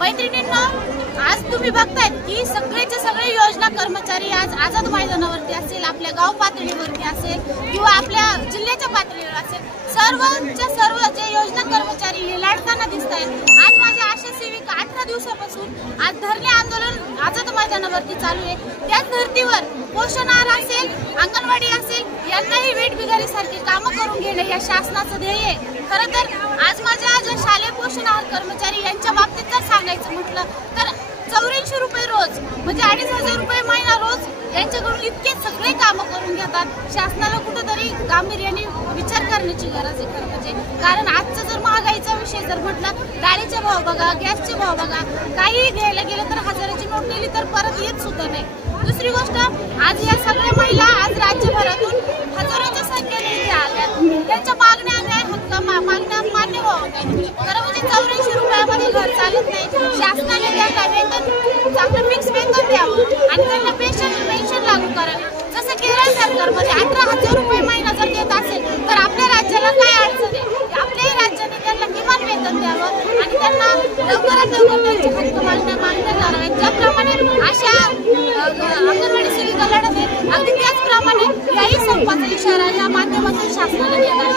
मैत्रिणींनो, आज तुम्ही बघतायत की सगळेचे सगळे योजना कर्मचारी आज आझाद मैदानावरती असेल, आपल्या गाव पातळीवरती असेल किंवा आपल्या जिल्ह्याच्या पातळीवर असेल, सर्व जे योजना कर्मचारी हे लढताना दिसत आहेत। आज माझ्या आशा सेविका 18 दिवसापासून आज धरणे आंदोलन आझाद मैदानावरती चालू आहे। त्याच धर्तीवर पोषण आहार असेल, अंगणवाडी असेल, यांनाही वेठबिगारीसारखी कामं करून घेणे या शासनाचं ध्येय आहे। खरं तर आज माझ्या ज्या शालेय पोषण आहार कर्मचारी यांच्या बाबतीत जर सांगायचं म्हटलं तर 84 रुपये रोज म्हणजे 2500 रुपये महिना रोज यांच्याकडून इतके सगळे कामं करून घेतात। शासनाला कुठेतरी गांभीर्याने विचार करण्याची गरज आहे खरं म्हणजे, कारण आजचा जर महागाईचा विषय जर म्हटलं, डाळीचे भाव बघा, गॅसचे भाव बघा, काही घ्यायला गेलं तर हजाराची नोट नेली तर परत येत सुद्धा नाही। दुसरी गोष्ट, आज या सगळ्या महिला आज राज्यभरातून हजारोच्या संख्येने इथे आल्या, त्यांच्या मागण्या मागण्या मान्य व्हावं खरं म्हणजे 84 रुपयामध्ये घर चालत नाही। शासनाने त्यांना वेतन चांगलं फिक्स वेतन द्यावं आणि त्यांना पेन्शन लागू करावी। जसं केरळ सरकारमध्ये 18,000 रुपये महिना जर देत असेल तर आपल्या राज्याला काय अडचण आहे? आपल्याही राज्याने त्यांना किमान वेतन द्यावं आणि त्यांना लवकरात लवकर त्यांचे हक्क मान्य करावेत। ज्याप्रमाणे अशा अंगणवाडी सेविका लढत आहेत, अगदी त्याचप्रमाणे याही संपाचा इशारा या माध्यमातून शासनाला देण्यात